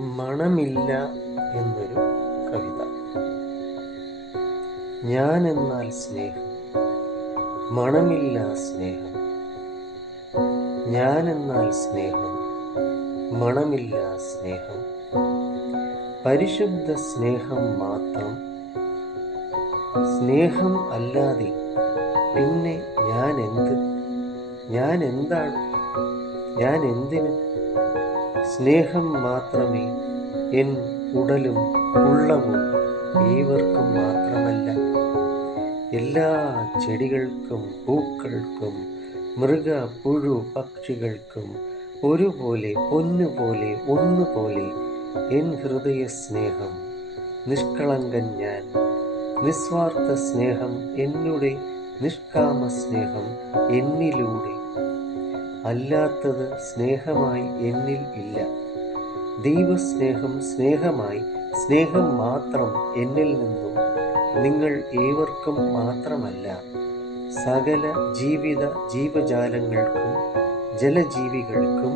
മണമില്ല എന്നൊരു കവിത. ഞാനെന്നാൽ സ്നേഹം, മണമില്ല സ്നേഹം. ഞാനെന്നാൽ സ്നേഹം, മണമില്ല സ്നേഹം. പരിശുദ്ധ സ്നേഹം മാത്രം. സ്നേഹം അല്ലാതെ പിന്നെ ഞാൻ എന്താണ്? ഞാൻ എന്തിന്? സ്നേഹം മാത്രമേ എൻ ഉടലും ഉള്ളവും ഏവർക്കും മാത്രമല്ല, എല്ലാ ചെടികൾക്കും പൂക്കൾക്കും മൃഗ പുഴു പക്ഷികൾക്കും ഒരുപോലെ പൊന്നുപോലെ ഒന്നുപോലെ എൻ ഹൃദയ സ്നേഹം. നിഷ്കളങ്കൻ ഞാൻ, നിസ്വാർത്ഥ സ്നേഹം എന്നുടെ നിഷ്കാമ സ്നേഹം എന്നിലൂടെ. അല്ലാത്തത് സ്നേഹമായി എന്നിൽ ഇല്ല. ദൈവസ്നേഹം സ്നേഹമായി, സ്നേഹം മാത്രം എന്നിൽ നിന്നും നിങ്ങൾ ഏവർക്കും മാത്രമല്ല, സകല ജീവജാലങ്ങൾക്കും ജലജീവികൾക്കും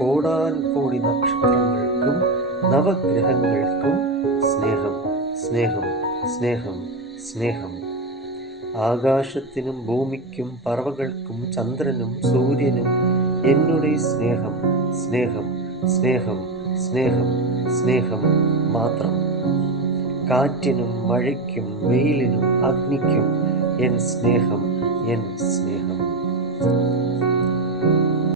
കോടാനുകോടി നക്ഷത്രങ്ങൾക്കും നവഗ്രഹങ്ങൾക്കും സ്നേഹം, സ്നേഹം, സ്നേഹം, സ്നേഹം. ആകാശത്തിനും ഭൂമിക്കും പറവകൾക്കും ചന്ദ്രനും സൂര്യനും എന്നുടെ സ്നേഹം, സ്നേഹം, സ്നേഹം, സ്നേഹം, സ്നേഹം മാത്രം. കാറ്റിനും മഴയ്ക്കും വെയിലിനും അഗ്നിക്കും എൻ സ്നേഹം, എൻ സ്നേഹം.